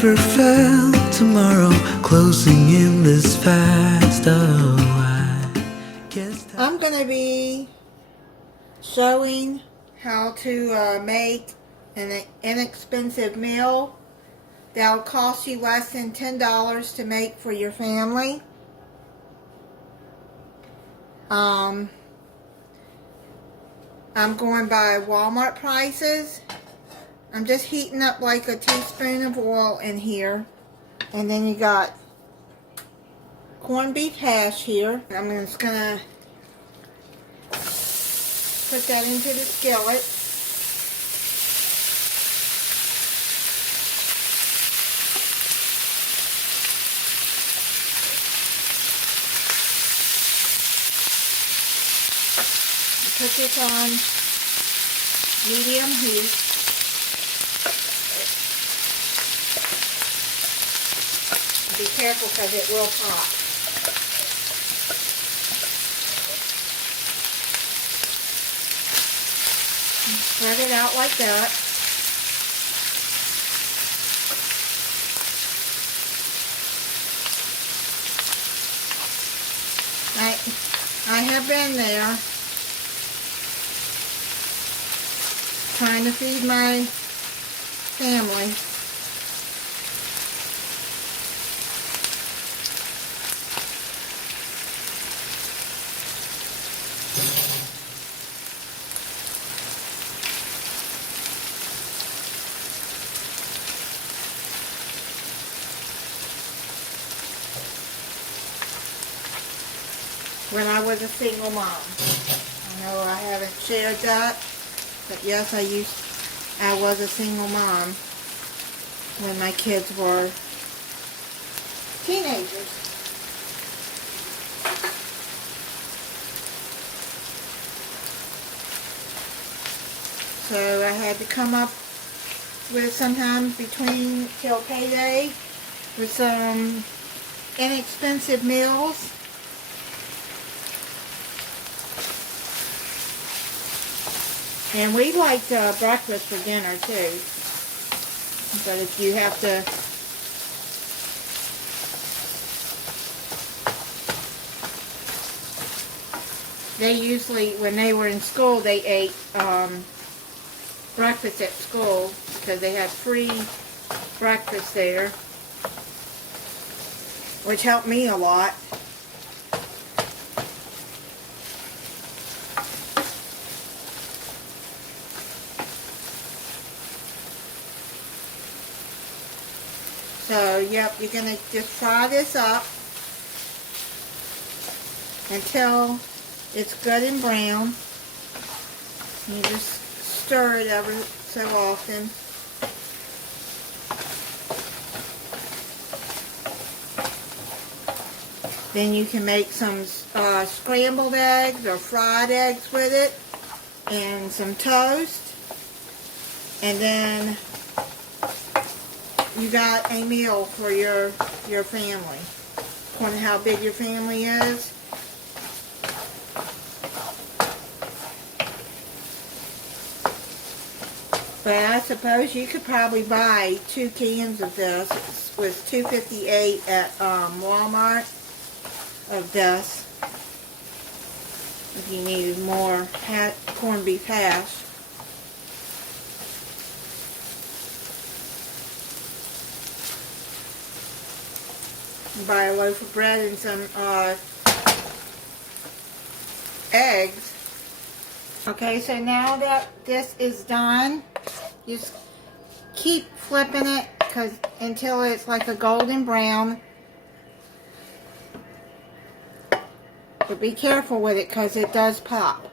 never felt tomorrow closing in this fast. Oh, I guess I'm going to be showing how to make an inexpensive meal that'll cost you less than $10 to make for your family. I'm going by Walmart prices. I'm just heating up like a teaspoon of oil in here. And then you got corned beef hash here. I'm just going to put that into the skillet. Put this on medium heat. Be careful because it will pop. Spread it out like that. I have been there trying to feed my family. When I was a single mom. I know I haven't shared that, but yes, I was a single mom when my kids were teenagers. So I had to come up with sometimes between till payday with some inexpensive meals. And we liked breakfast for dinner too. But if you have to they usually, when they were in school, they ate breakfast at school because they had free breakfast there, which helped me a lot. So, yep, you're going to just fry this up until it's good and brown. You just stir it every so often. Then you can make some scrambled eggs or fried eggs with it and some toast. And then you got a meal for your family. Depending on how big your family is. But I suppose you could probably buy 2 cans of this. It was $2.58 at Walmart of this. If you needed more corned beef hash. Buy a loaf of bread and some eggs. Okay, so now that this is done, just keep flipping it until it's like a golden brown. But be careful with it because it does pop.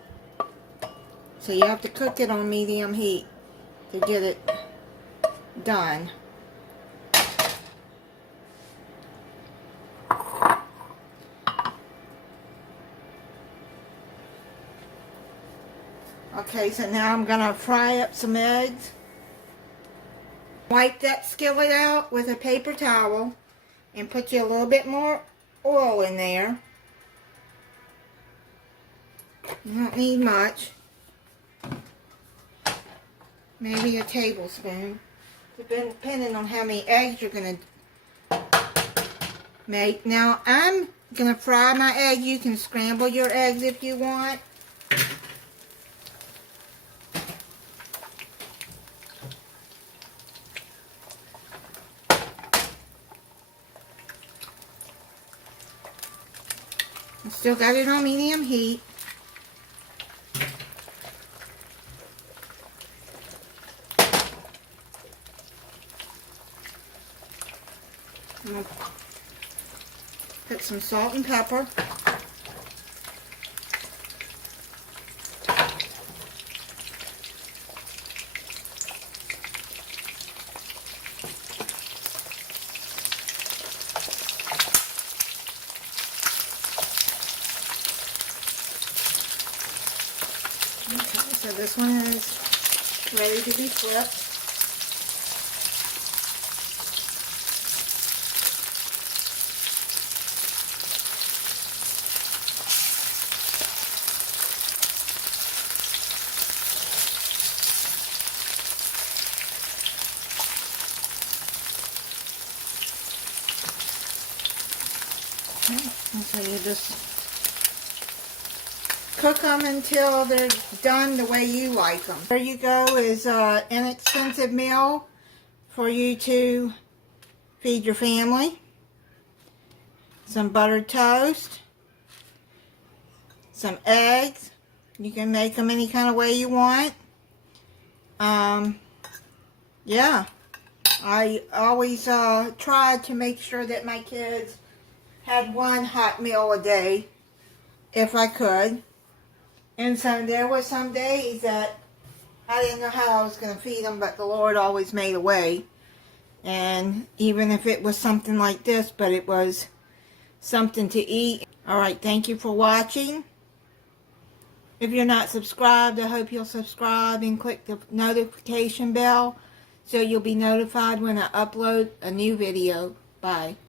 So you have to cook it on medium heat to get it done. Okay, so now I'm going to fry up some eggs. Wipe that skillet out with a paper towel and put you a little bit more oil in there. You don't need much. Maybe a tablespoon. depending on how many eggs you're going to make. Now, I'm going to fry my egg. You can scramble your eggs if you want. I still got it on medium heat. I'm going to put some salt and pepper. Okay, so this one is ready to be flipped. Okay, and so you just cook them until they're done the way you like them. There you go, is an inexpensive meal for you to feed your family. Some buttered toast, some eggs. You can make them any kind of way you want. Yeah, I always tried to make sure that my kids had one hot meal a day if I could. And so there were some days that I didn't know how I was going to feed them, but the Lord always made a way. And even if it was something like this, but it was something to eat. Alright, thank you for watching. If you're not subscribed, I hope you'll subscribe and click the notification bell so you'll be notified when I upload a new video. Bye.